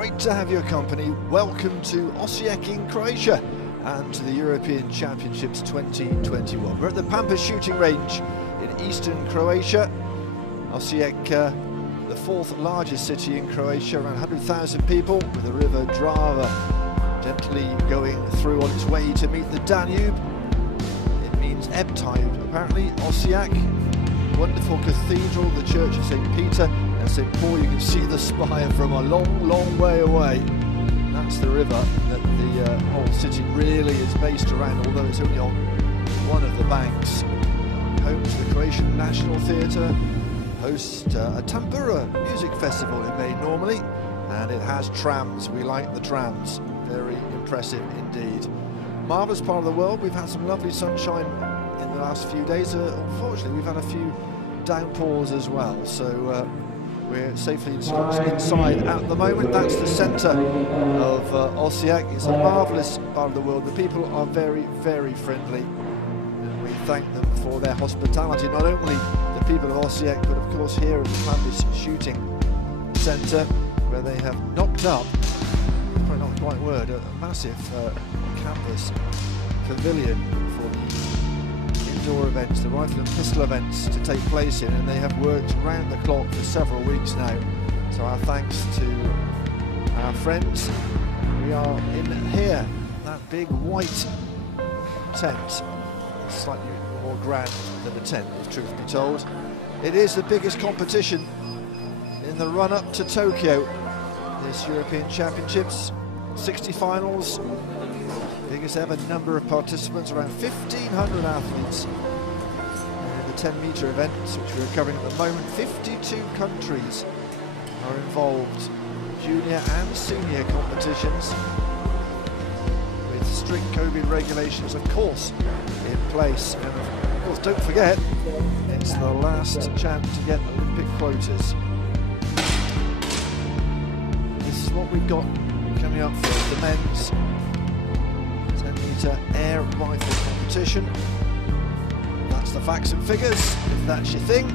Great to have your company. Welcome to Osijek in Croatia and to the European Championships 2021. We're at the Pampa shooting range in eastern Croatia. Osijek, the fourth largest city in Croatia, around 100,000 people, with the river Drava gently going through on its way to meet the Danube. It means ebb tide, apparently. Osijek, wonderful cathedral, the Church of St. Peter and St. Paul. You can see the spire from a long, long way away. And that's the river that the whole city really is based around, although it's only on one of the banks. Home to the Croatian National Theatre, hosts a tambura music festival in May normally, and it has trams. We like the trams, very impressive indeed. Marvellous part of the world. We've had some lovely sunshine in the last few days. Unfortunately, we've had a few downpours as well, so we're safely ensconced inside at the moment. That's the centre of Osijek. It's a marvellous part of the world. The people are very, very friendly, and we thank them for their hospitality. Not only the people of Osijek, but of course here at the Pampa shooting centre, where they have knocked up, probably not the right word, a massive campus pavilion for the indoor events, the rifle and pistol events to take place in, and they have worked round the clock for several weeks now. So our thanks to our friends. We are in here, that big white tent, slightly more grand than a tent, if truth be told. It is the biggest competition in the run-up to Tokyo, this European Championships. 60 finals, biggest ever number of participants, around 1,500 athletes. In the 10-metre events, which we're covering at the moment, 52 countries are involved, junior and senior competitions, with strict COVID regulations, of course, in place. And of course, don't forget, it's the last chance to get Olympic quotas. This is what we've got coming up for the men's 10-metre air rifle competition. That's the facts and figures, if that's your thing.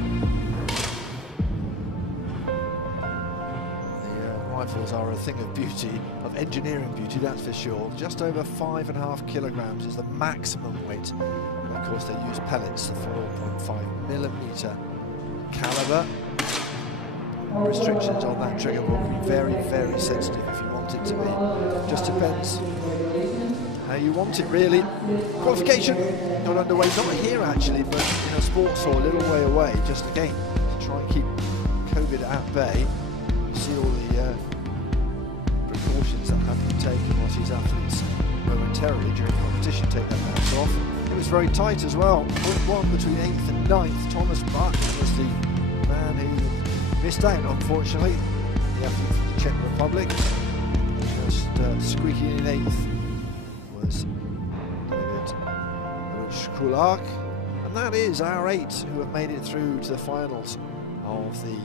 The rifles are a thing of beauty, of engineering beauty, that's for sure. Just over 5.5 kilograms is the maximum weight. And of course they use pellets, the 4.5mm caliber. Restrictions on that trigger will be very, very sensitive if you want it to be. Just depends how you want it, really. Qualification got underway, not here actually, but in a sports hall a little way away, just again to try and keep COVID at bay. You see all the precautions that have been taken whilst these athletes momentarily during competition take their masks off. It was very tight as well. 0.1 between 8th and 9th. Thomas Bach was the man who missed out, unfortunately. The athlete from the Czech Republic, just squeaking in 8th, was David Kulak. And that is our 8 who have made it through to the finals of the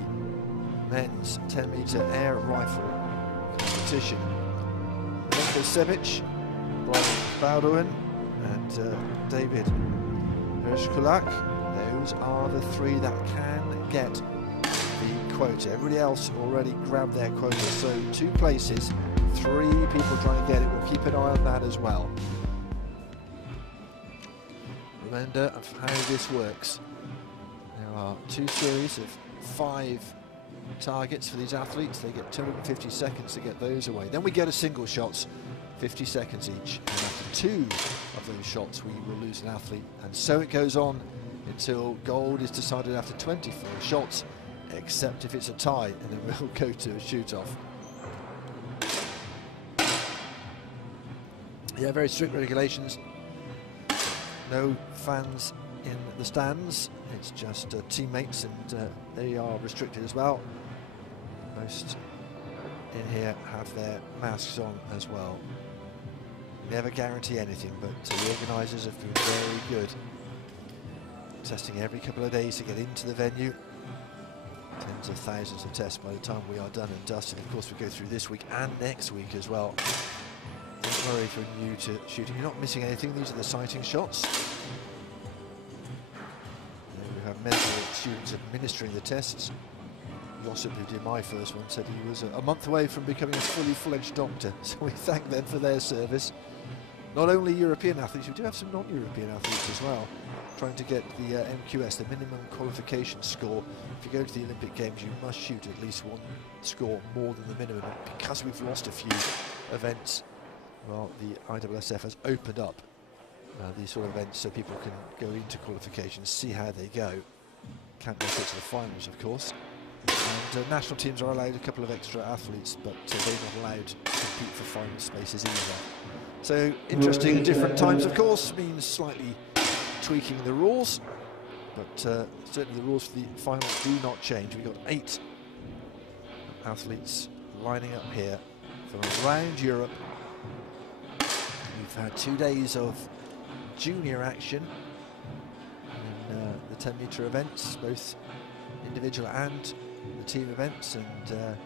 men's 10-metre air rifle competition. Milenko Sebić, Brian Bowdoin and David Kulak. Those are the 3 that can get the quota. Everybody else already grabbed their quota, so 2 places, 3 people trying to get it. We'll keep an eye on that as well. Reminder of how this works. There are 2 series of 5 targets for these athletes. They get 250 seconds to get those away. Then we get a single shots, 50 seconds each, and after 2 of those shots we will lose an athlete, and so it goes on until gold is decided after 24 shots, except if it's a tie, and then we'll go to a shoot-off. Yeah, very strict regulations. No fans in the stands. It's just teammates, and they are restricted as well. Most in here have their masks on as well. Never guarantee anything, but the organisers have been very good. Testing every couple of days to get into the venue. Tens of thousands of tests by the time we are done and dusted. Of course, we go through this week and next week as well. Don't worry if you're new to shooting, you're not missing anything. These are the sighting shots. We have medical students administering the tests. Josip, who did my first one, said he was a month away from becoming a fully fledged doctor. So we thank them for their service. Not only European athletes, we do have some non-European athletes as well, trying to get the MQS, the minimum qualification score. If you go to the Olympic Games, you must shoot at least one score more than the minimum. And because we've lost a few events, well, the ISSF has opened up these sort of events so people can go into qualifications, see how they go. Can't make it to the finals, of course. And national teams are allowed a couple of extra athletes, but they're not allowed to compete for final spaces either. So interesting at different times, of course, means slightly tweaking the rules, but certainly the rules for the finals do not change. We've got 8 athletes lining up here from around Europe. We've had 2 days of junior action in the 10-metre events, both individual and the team events, and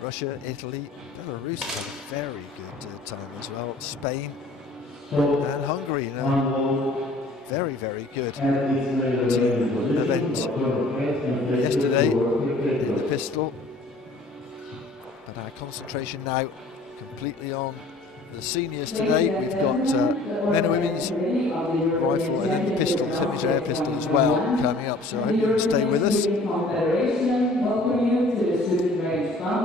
Russia, Italy, Belarus has had a very good time as well. Spain and Hungary, you know, very, very good team event yesterday in the pistol. But our concentration now completely on the seniors today. We've got men and women's rifle and then the pistol, 10-metre air pistol as well coming up, so I hope you can stay with us.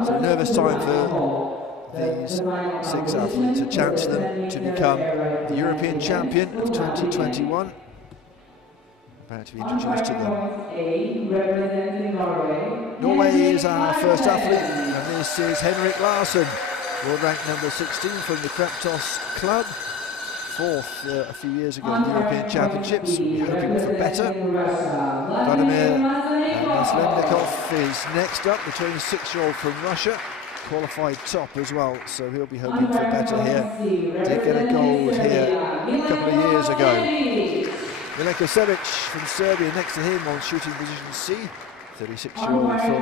So nervous time for these 6 athletes, a chance for them to become the European champion of 2021. About to be introduced to them. Norway is our first athlete, and this is Henrik Larsson, world rank number 16 from the Kraptos club. 4th a few years ago at the European Championships. We're hoping for better. Vladimir Maslennikov is next up, the 26-year-old from Russia, qualified top as well, so he'll be hoping for better here. Did get a gold here a couple of years ago. Milenko Sebić from Serbia next to him on shooting position C, 36-year-old from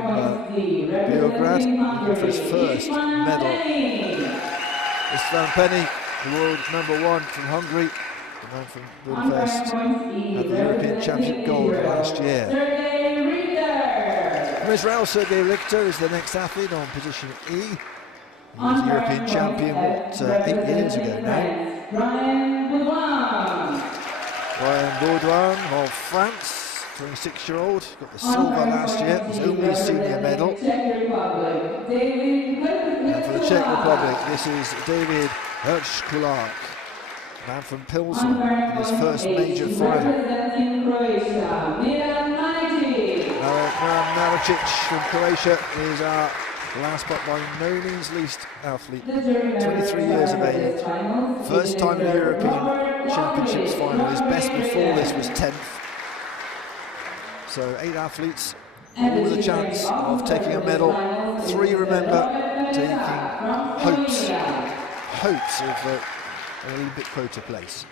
Beograd, looking for his first medal. Istvan Penny, the world number 1 from Hungary, the man from Budapest, had the European Championship gold last year. From Israel, Sergei Richter is the next athlete on position E. He was the European champion, 8 years ago now. Brian Baudouin of France, 26-year-old, got the silver last year, his only senior medal. And for the Czech Republic, this is David Hrčkulák, man from Pilsen, in his first major final. Maricic from Croatia is our last but by no means least athlete, 23 years of age, first time in the European Championships final. His best before this was 10th. So 8 athletes, all with a chance of taking a medal. 3, remember, taking hopes of an Olympic quota place.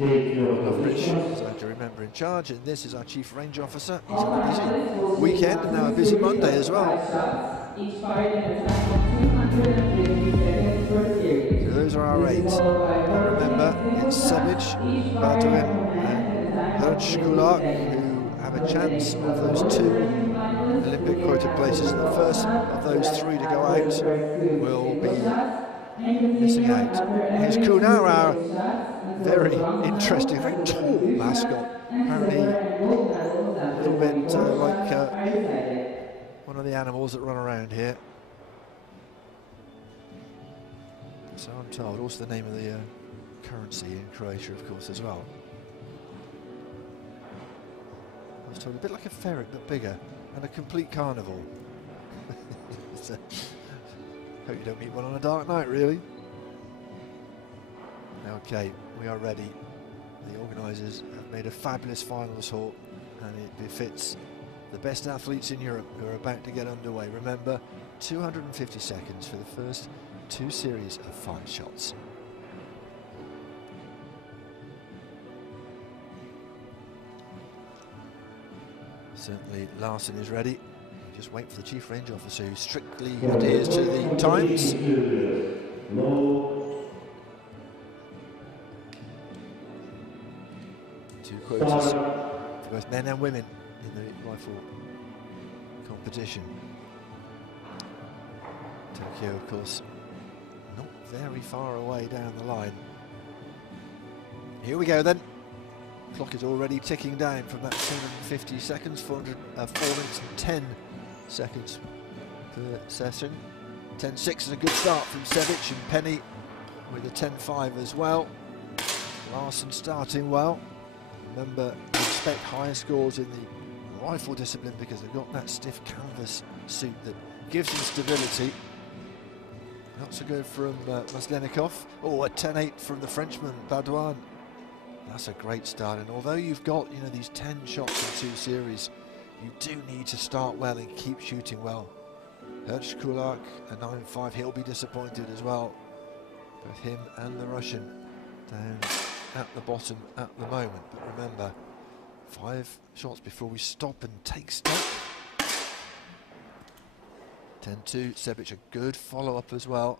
Lovridge is our remember in charge, and this is our chief range officer. He's on a busy weekend and now a busy Monday as well. So those are our 8. And remember, it's Sebić, Baudouin and Hrčkulák who have a chance of those 2 Olympic quota places. The first of those 3 to go out will be missing out. Here's Kunar, our very interesting, very tall mascot. Apparently a little bit like one of the animals that run around here. So I'm told. Also the name of the currency in Croatia, of course, as well. I was told a bit like a ferret, but bigger, and a complete carnival. So, hope you don't meet one on a dark night, really. Okay, we are ready. The organisers have made a fabulous finals hall, and it befits the best athletes in Europe who are about to get underway. Remember, 250 seconds for the first 2 series of 5 shots. Certainly Larsson is ready. Just wait for the chief range officer who strictly adheres to the times. 2 quotas for both men and women in the rifle competition. Tokyo, of course, not very far away down the line. Here we go then. Clock is already ticking down from that 250 seconds, 4 minutes and 10 seconds per session. 10.6 is a good start from Sebić, and Penny with a 10.5 as well. Larsen starting well. Remember, you expect higher scores in the rifle discipline because they've got that stiff canvas suit that gives them stability. Not so good from Maslenikov. Oh, a 10.8 from the Frenchman, Baudouin. That's a great start, and although you've got, you know, these 10 shots in 2 series, you do need to start well and keep shooting well. Kulak, a 9.5, he'll be disappointed as well. Both him and the Russian down at the bottom at the moment. But remember, 5 shots before we stop and take stock. 10-2, Sebić, a good follow-up as well.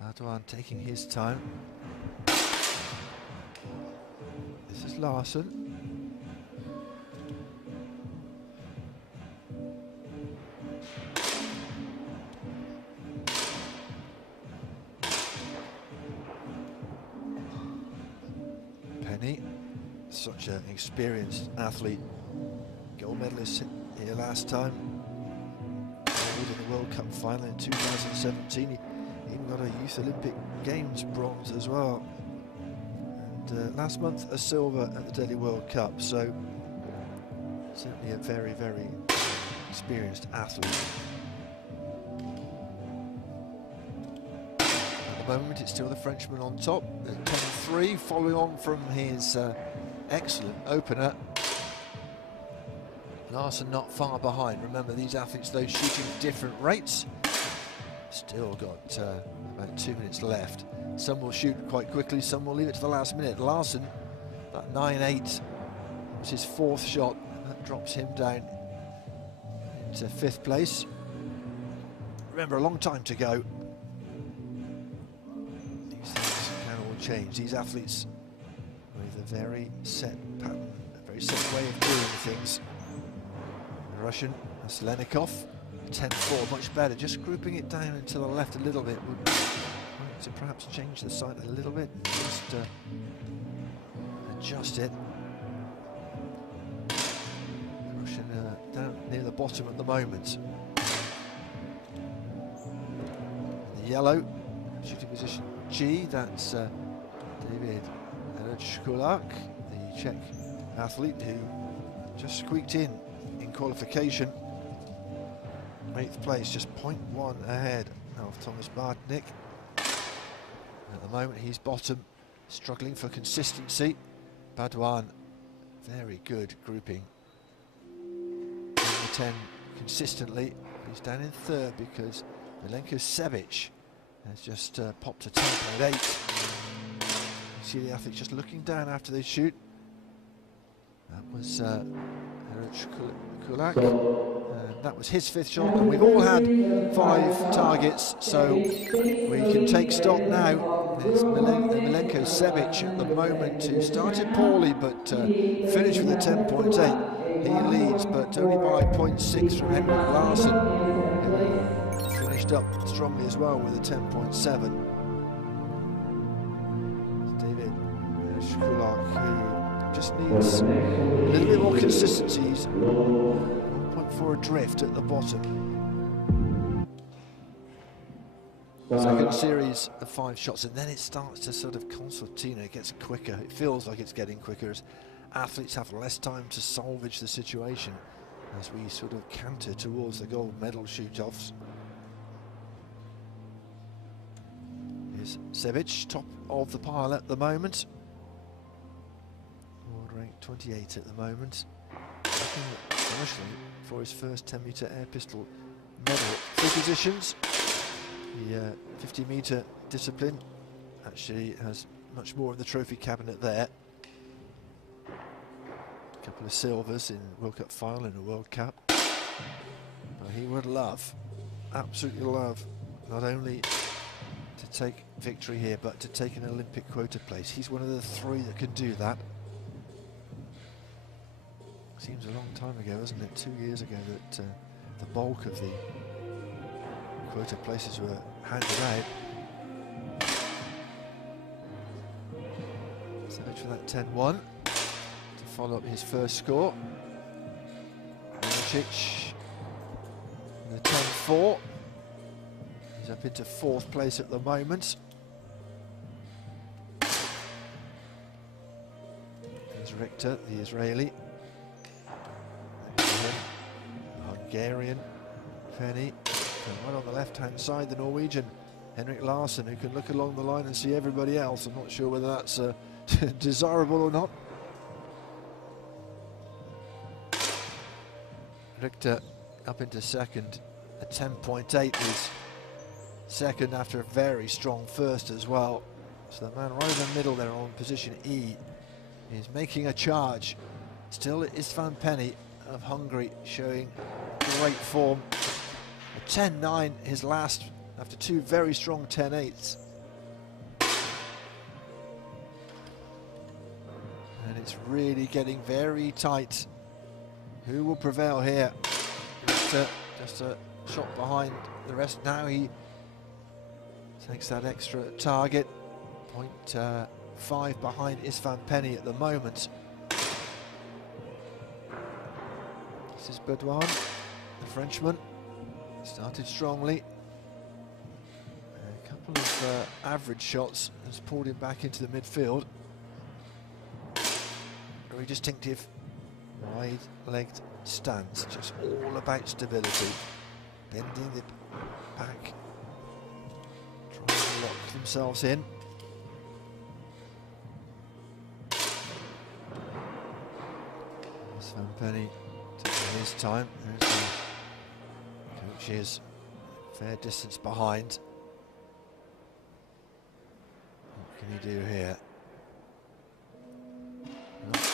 Baudouin taking his time. This is Larsen. Penny, such an experienced athlete, gold medalist here last time. In the World Cup final in 2017, he even got a Youth Olympic Games bronze as well. And last month a silver at the Daily World Cup, so certainly a very, very experienced athlete. At the moment it's still the Frenchman on top, 10-3, following on from his excellent opener. Larsen not far behind. Remember, these athletes, though, shooting at different rates. Still got about 2 minutes left. Some will shoot quite quickly, some will leave it to the last minute. Larsen, that 9.8 was his 4th shot, and that drops him down into 5th place. Remember, a long time to go. These things can all change. These athletes with a very set pattern, a very set way of doing things. Russian, Maslenikov, 10-4, much better. Just grouping it down and to the left a little bit would like to perhaps change the sight a little bit. Just adjust it. Russian down near the bottom at the moment. The yellow, shooting position G, that's David Kulak, the Czech athlete who just squeaked in qualification. 8th place, just 0.1 ahead of Thomas Bartnik. At the moment he's bottom, struggling for consistency. Baudouin, very good grouping. In the 10 consistently. He's down in 3rd because Milenko Sebić has just popped a 10.8. You see the athletes just looking down after they shoot. That was Kulak, and that was his 5th shot, and we've all had 5 targets, so we can take stock now. There's Milenko Sebić at the moment, who started poorly but finished with a 10.8. He leads, but only by 0.6 from Henrik Larsen, who finished up strongly as well with a 10.7. David Kulak, who just needs a little bit more consistency. He's 1.4 adrift at the bottom. Second series of 5 shots, and then it starts to sort of concertina. It gets quicker. It feels like it's getting quicker as athletes have less time to salvage the situation as we sort of canter towards the gold medal shoot-offs. Here's Sebić, top of the pile at the moment. Ranked 28 at the moment, initially for his first 10-metre air pistol medal. 3 positions. The 50-metre discipline actually has much more in the trophy cabinet there. A couple of silvers in World Cup final and a World Cup. But he would love, absolutely love, not only to take victory here, but to take an Olympic quota place. He's one of the 3 that can do that. Seems a long time ago, isn't it? 2 years ago that the bulk of the quota places were handed out. Sebić for that 10-1 to follow up his first score. Sebić the 10-4. He's up into 4th place at the moment. There's Richter, the Israeli. Hungarian Penny, and right on the left-hand side, the Norwegian Henrik Larsson, who can look along the line and see everybody else. I'm not sure whether that's desirable or not. Richter up into second, a 10.8 is second after a very strong first as well. So the man right in the middle there on position E is making a charge. Still Istvan Penny of Hungary showing great form. A 10-9 his last after 2 very strong 10-8s. And it's really getting very tight. Who will prevail here? Just a shot behind the rest. Now he takes that extra target. 0.5 behind Istvan Penny at the moment. This is Bedouin, the Frenchman. Started strongly. A couple of average shots has pulled him back into the midfield. Very distinctive wide-legged stance, just all about stability. Bending the back, trying to lock themselves in. Istvan Penny taking his time. There's the coach is a fair distance behind. What can he do here? Not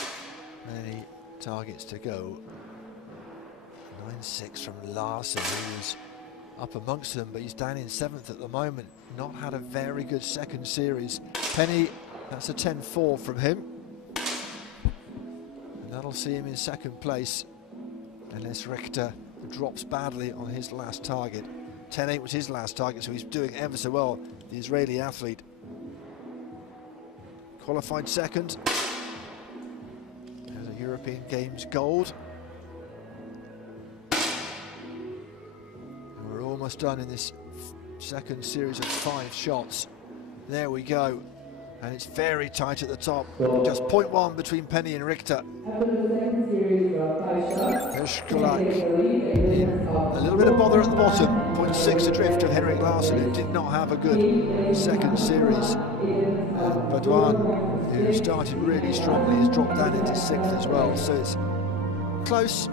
many targets to go. 9-6 from Larsson, who was up amongst them, but he's down in 7th at the moment. Not had a very good second series. Penny, that's a 10-4 from him. And that'll see him in 2nd place, unless Richter drops badly on his last target. 10-8 was his last target, so he's doing ever so well, the Israeli athlete. Qualified 2nd. There's a European Games gold. And we're almost done in this 2nd series of 5 shots. There we go. And it's very tight at the top. Just 0.1 between Penny and Richter. Hirschkulak in a little bit of bother at the bottom. 0.6 adrift of Henrik Larsson, who did not have a good 2nd series. And Bedouin, who started really strongly, has dropped down into 6th as well. So it's close,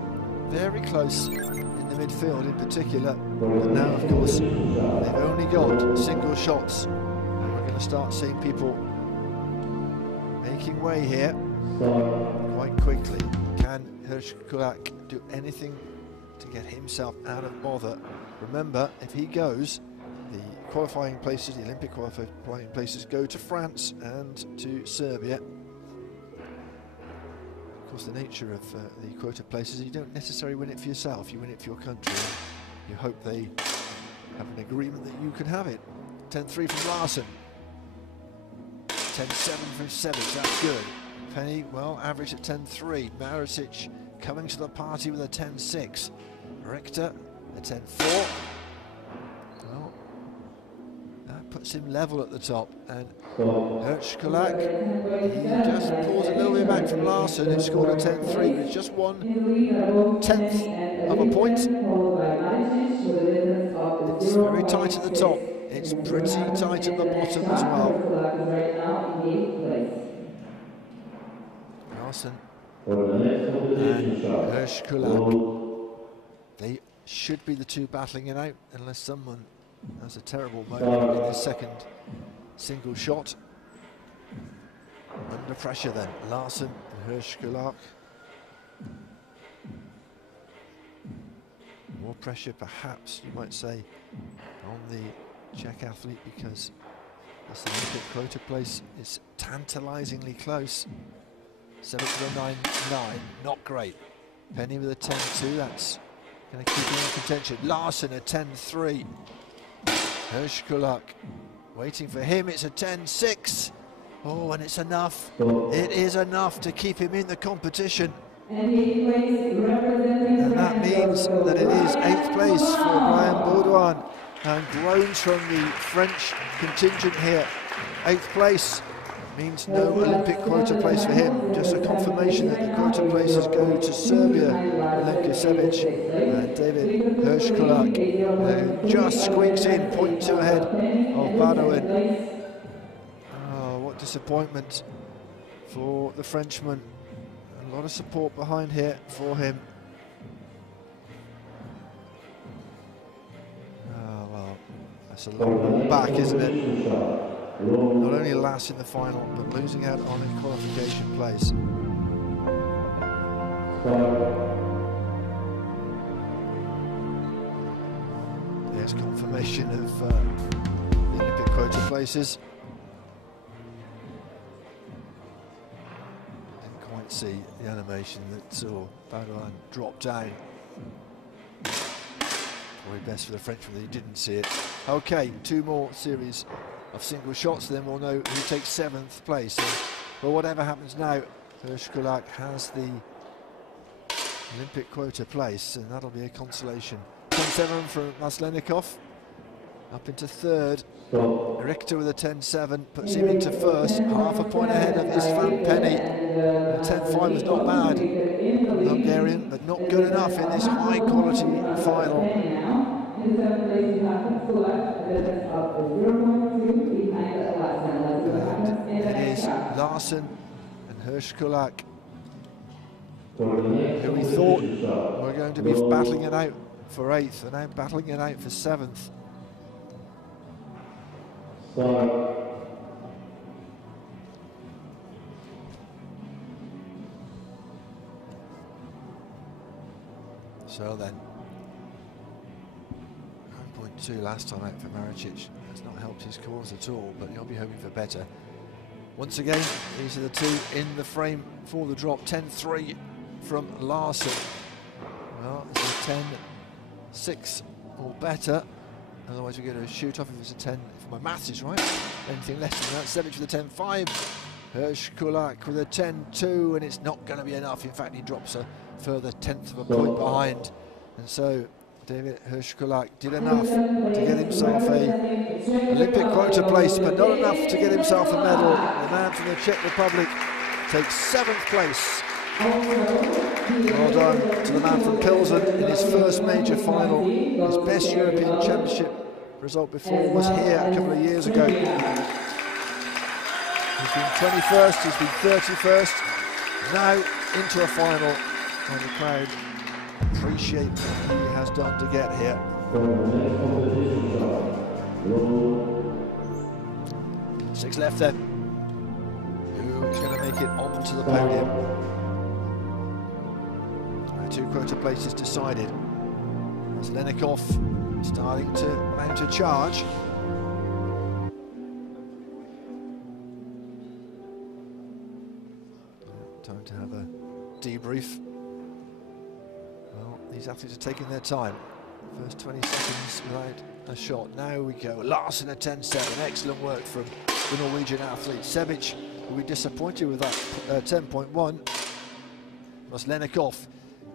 very close in the midfield in particular. But now, of course, they've only got single shots. And we're going to start seeing people making way here quite quickly. Can Hirschkulak do anything to get himself out of bother? Remember, if he goes, the qualifying places, the Olympic qualifying places, go to France and to Serbia. Of course, the nature of the quota places, you don't necessarily win it for yourself, you win it for your country. You hope they have an agreement that you can have it. 10-3 from Larsson. 10-7 from Sebić, that's good. Penny, well, average at 10-3. Maricic coming to the party with a 10-6. Richter, a 10-4. Well, that puts him level at the top. And Hirschkulak, he just pulls a little bit back from Larsson, who scored a 10-3, but it's just 1/10 of a point. It's very tight at the top. It's pretty tight at the bottom as well. Larsson and Hirschkulak, they should be the two battling it out, unless someone has a terrible moment in the 2nd single shot. Under pressure then, Larsson and Hirschkulak. More pressure perhaps, you might say, on the Czech athlete, because this Olympic quota place is tantalisingly close. 7-9-9, not great. Penny with a 10-2, that's going to keep him in contention. Larsen a 10-3. Hirschkulak waiting for him, it's a 10-6. Oh, and it's enough. It is enough to keep him in the competition. And that means that it is 8th place for Brian Baudouin. And groans from the French contingent here. 8th place means no Olympic quota place for him. Just a confirmation that the quota places go to Serbia. Milenko Sebić and David Hirschkulak, who just squeaks in, 0.2 ahead of Baudouin. Oh, what disappointment for the Frenchman. A lot of support behind here for him. Oh, well, that's a long way back, isn't it? Not only last in the final, but losing out on his qualification place. There's confirmation of the Olympic quota places. Didn't quite see the animation that saw Baudouin drop down. Probably best for the Frenchman that he didn't see it. Okay, 2 more series of single shots, then we'll know who takes 7th place. But whatever happens now, Hirschkulak has the Olympic quota place, and that'll be a consolation. 10-7 from Maslenikov, up into 3rd. Richter with a 10-7 puts him into 1st, half a point ahead of Istvan Penny. The 10-5 was not bad, Hungarian, but not good enough in this high-quality final. And it is Larsen and Hirschkulak, who we thought were going to be battling it out for 8th, and now battling it out for 7th. So then, 9.2 last time out for Maricic. That's not helped his cause at all, but he'll be hoping for better. Once again, these are the 2 in the frame for the drop. 10-3 from Larsen. Well, it's a 10-6 or better. Otherwise we get a shoot off if it's a 10, if my maths is right. Anything less than that. Sebić with a 10-5. Hirschkulak with a 10-2, and it's not going to be enough. In fact, he drops a further 1/10 of a point behind. And so David Hirschkulak did enough to get himself a Olympic quota place, but not enough to get himself a medal. The man from the Czech Republic takes 7th place. Well done to the man from Pilsen in his first major final. His best European Championship result before was here a couple of years ago. He's been 21st, he's been 31st, now into a final, and the crowd appreciate what he has done to get here. 6 left then. Who is going to make it onto the podium? 2 quota places decided. Maslenikov starting to mount a charge. Time to have a debrief. Well, these athletes are taking their time. First 20 seconds without a shot. Now we go. Larsen a 10-7. Excellent work from the Norwegian athlete. Sebić will be disappointed with that 10.1. Maslenikov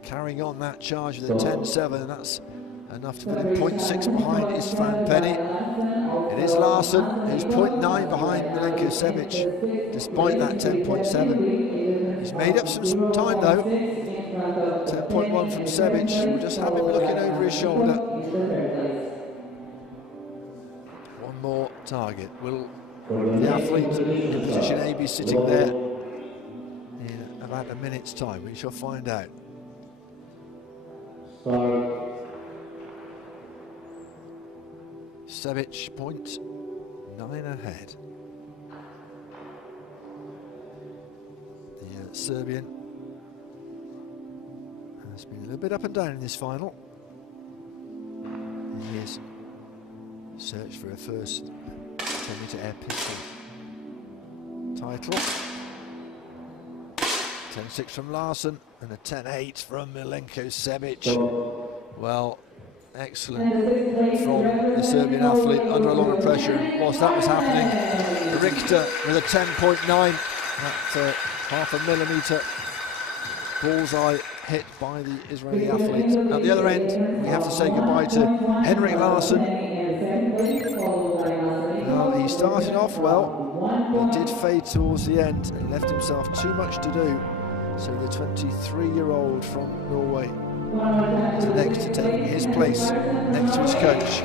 carrying on that charge with a 10-7, and that's enough to put him 0.6 behind Istvan Penny. It is Larsen who's 0.9 behind Milenko Sebić, despite that 10.7. He's made up some time though. 10.1 from Sebić. We'll just have him looking over his shoulder. One more target. Will the athlete in position A be sitting there in about a minute's time? We shall find out. Sebić 0.9 ahead. The Serbian has been a little bit up and down in this final. He is searched for a first 10-metre air pistol title. 10-6 from Larsson and a 10-8 from Milenko Sebić. Well, excellent from the Serbian athlete under a lot of pressure. And whilst that was happening, Richter with a 10.9, that half a millimetre bullseye hit by the Israeli athlete. At the other end, we have to say goodbye to Henrik Larsson. Well, he started off well, but did fade towards the end and left himself too much to do. So the 23-year-old from Norway is the next to take his place next to his coach.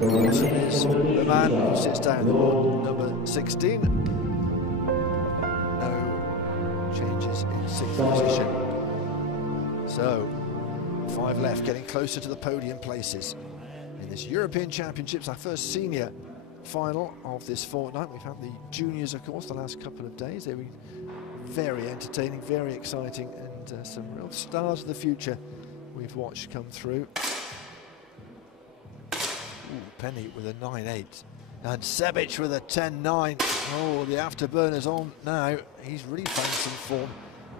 Larsson is the man who sits down, number 16. No changes in 6th position. So 5 left, getting closer to the podium places in this European Championships, our first senior final of this fortnight. We've had the juniors, of course, the last couple of days. They've been very entertaining, very exciting, and some real stars of the future we've watched come through. Ooh, Penny with a 9.8 and Sebić with a 10.9. Oh, the afterburners on now. He's really found some form.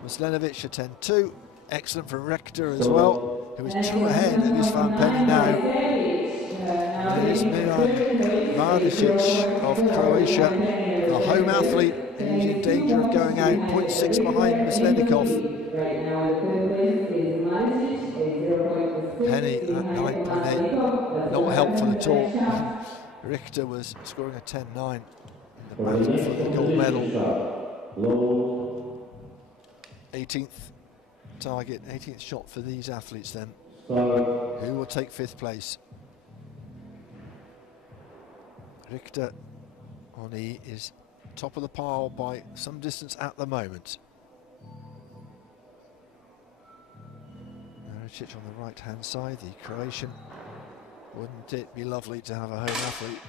Maslenovic a 10.2. Excellent for Richter as well, who is 2 ahead of his fan Penny now. There's Maricic of Croatia, the home athlete, who's in danger of going out, 0.6 behind Maslenikov. Penny at 9.8, not helpful at all. Richter was scoring a 10.9 in the battle for the gold medal. 18th target, 18th shot for these athletes then. Who will take 5th place? Richter on E is top of the pile by some distance at the moment. Maricic on the right hand side, the Croatian. Wouldn't it be lovely to have a home athlete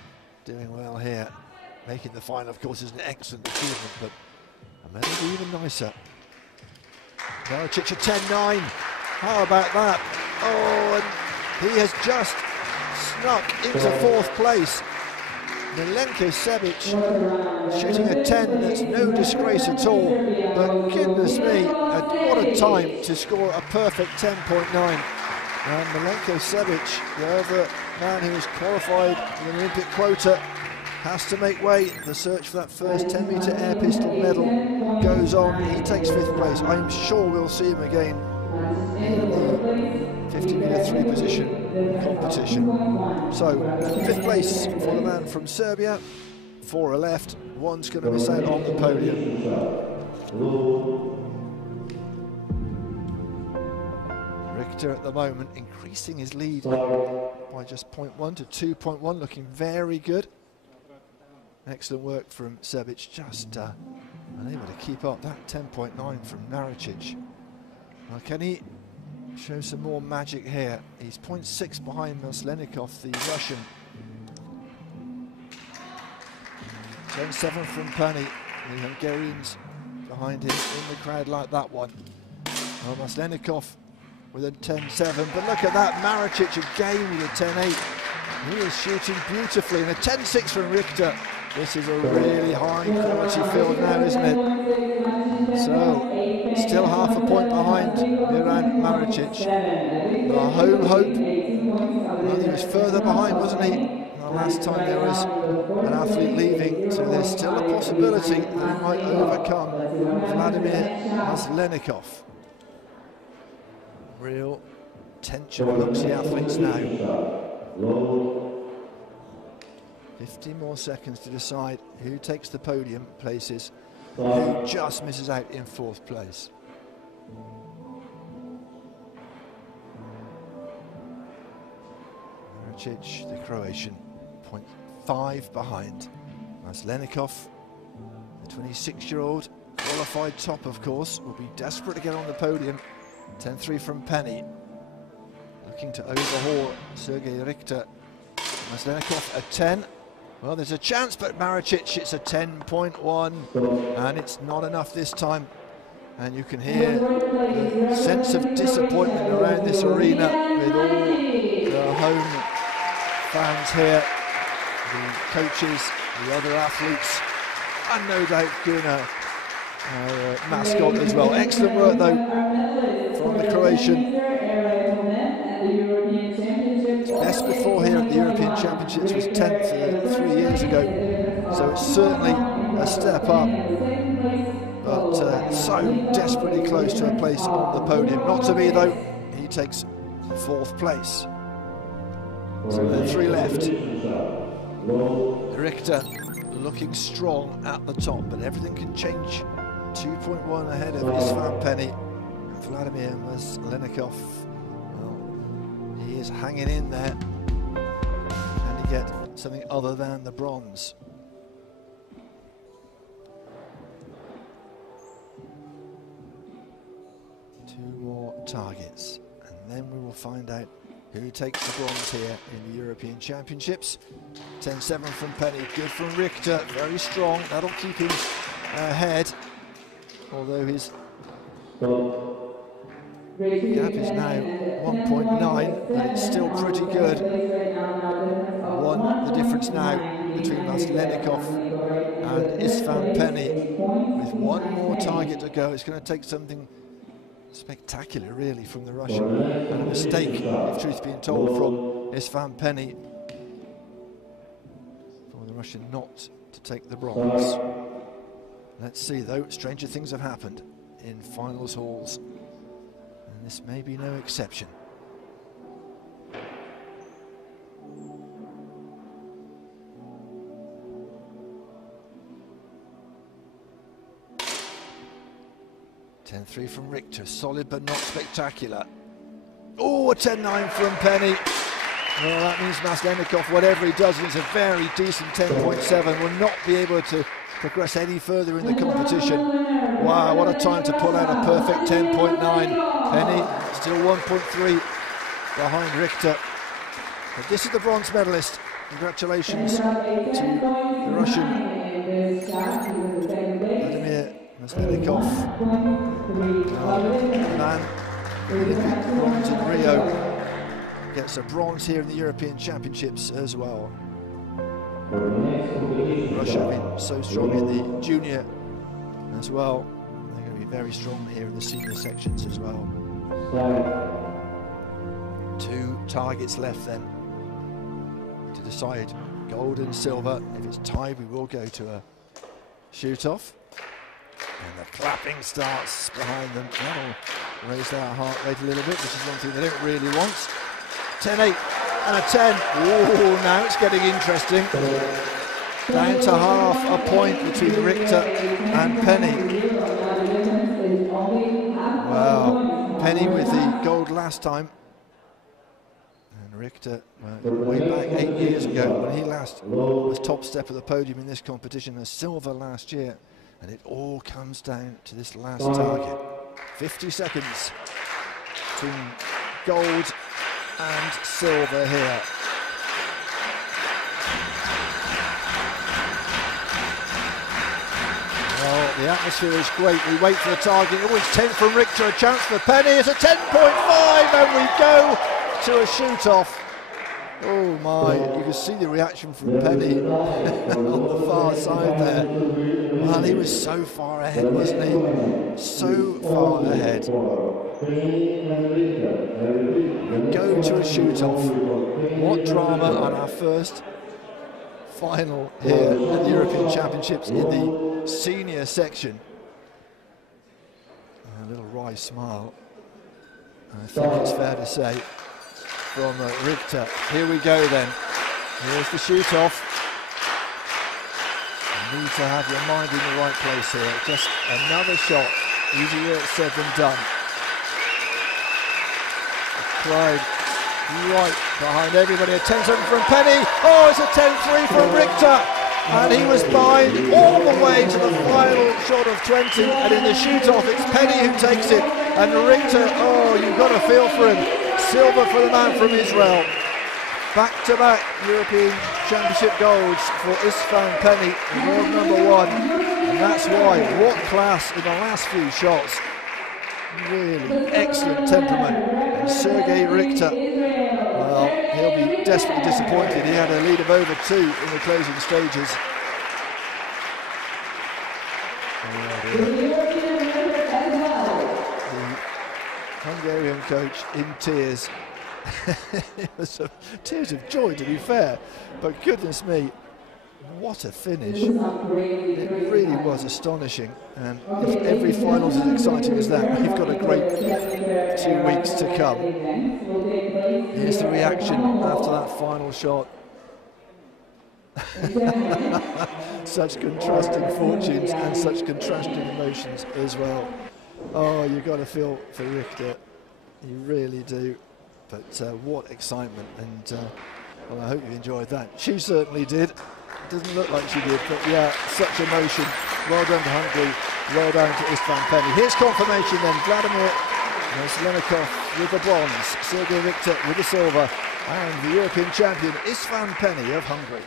doing well here? Making the final, of course, is an excellent achievement, but a medal would be even nicer. Maricic a 10.9. How about that? Oh, and he has just snuck into 4th place. Milenko Sebić shooting a 10, that's no disgrace at all, but goodness me, what a time to score a perfect 10.9. And Milenko Sebić, the other man who is qualified for the Olympic quota, has to make way. The search for that first 10-metre air pistol medal goes on. He takes 5th place. I am sure we'll see him again in the 50-metre 3 position competition. So 5th place for the man from Serbia. 4 are left, 1's going to miss out on the podium. Richter at the moment increasing his lead by just 0.1 to 2.1, looking very good. Excellent work from Sebić, just unable to keep up that 10.9 from Maricic. Well, can he show some more magic here? He's 0.6 behind Maslenikov, the Russian. 10.7 from Penny, the Hungarians behind him in the crowd like that one. Well, Maslenikov with a 10.7, but look at that, Maricic again with a 10.8. He is shooting beautifully, and a 10.6 from Richter. This is a really high quality field now, isn't it? So, still half a point behind Miran Maricic. The home hope. Well, he was further behind, wasn't he? The last time there was an athlete leaving, so there's still a possibility that he might overcome Vladimir Maslenikov. Real tension amongst the athletes now. 50 more seconds to decide who takes the podium places, who just misses out in 4th place. Maricic, the Croatian, 0.5 behind. Maslenikov, the 26-year-old, qualified top, of course, will be desperate to get on the podium. 10.3 from Penny, looking to overhaul Sergei Richter. Maslenikov a 10. Well, there's a chance, but Maricic, it's a 10.1, and it's not enough this time. And you can hear the sense of disappointment around this arena with all the home fans here, the coaches, the other athletes. and no doubt Kuna, our mascot as well. Excellent work though from the Croatian. His best before here at the European Championships was 10th 3 years ago, so it's certainly a step up, but so desperately close to a place on the podium. Not to be though, he takes 4th place. So there are 3 left. Richter looking strong at the top, but everything can change. 2.1 ahead of Istvan Penny. Vladimir Maslenikov, well, he is hanging in there. Can he get something other than the bronze? Two more targets, and then we will find out who takes the bronze here in the European Championships. 10-7 from Penny, good from Richter, very strong, that'll keep him ahead, although his gap is now 1.9, but it's still pretty good. The difference now between Maslenikov and Istvan Penny. With one more target to go, it's going to take something spectacular really from the Russian, and a mistake, if truth being told, from Istvan Penny for the Russian not to take the bronze. Let's see though, stranger things have happened in finals halls, and this may be no exception. .10.3 from Richter, solid but not spectacular. Oh, a 10.9 from Penny. Well, that means Maslenikov, whatever he does, it's a very decent 10.7, will not be able to progress any further in the competition. Wow, what a time to pull out a perfect 10.9. Penny still 1.3 behind Richter. But this is the bronze medalist. Congratulations to the Russian Vladimir Maslenikov. Man, Olympic bronze in Rio, gets a bronze here in the European Championships as well. Russia have been so strong in the junior as well. They're going to be very strong here in the senior sections as well. 2 targets left then to decide gold and silver. If it's tied, we will go to a shoot-off. And the clapping starts behind them. That'll raise their heart rate a little bit, which is one thing they don't really want. 10-8 and a 10. Oh, now it's getting interesting. Down to half a point between Richter and Penny. Wow, Penny with the gold last time. And Richter, way back 8 years ago, when he last was top step of the podium in this competition, a silver last year. And it all comes down to this last target. 50 seconds between gold and silver here. Well, the atmosphere is great. We wait for the target. Oh, it's 10 from Richter, a chance for Penny. It's a 10.5, and we go to a shoot-off. Oh my, you can see the reaction from Penny on the far side there. Well, he was so far ahead, wasn't he? So far ahead. We go to a shoot-off. What drama on our first final here at the European Championships in the senior section. A little wry smile, I think it's fair to say, from Richter. Here we go then. Here's the shoot-off. You need to have your mind in the right place here. Just another shot. Easier said than done. The crowd right behind everybody. A 10-7 from Penny. Oh, it's a 10-3 from Richter. And he was behind all the way to the final shot of 20. And in the shoot-off, it's Penny who takes it. And Richter, oh, you've got to feel for him. Silver for the man from Israel. Back-to-back European Championship golds for Istvan Penny, world #1. And that's why, what class in the last few shots. Really excellent temperament. And Sergei Richter, well, he'll be desperately disappointed. He had a lead of over 2 in the closing stages. The Hungarian coach in tears. It was tears of joy, to be fair, but goodness me, what a finish. It really was astonishing, and if every final's as exciting as that, we've got a great 2 weeks to come. Here's the reaction after that final shot. Such contrasting fortunes and such contrasting emotions as well. Oh, you've got to feel for Richter, you really do. But what excitement, and well, I hope you enjoyed that. She certainly did. Doesn't look like she did, but yeah, such emotion. Well done to Hungary, well done to Istvan Penny. Here's confirmation then, Vladimir Selenikov with the bronze, Sergei Richter with the silver, and the European champion Istvan Penny of Hungary.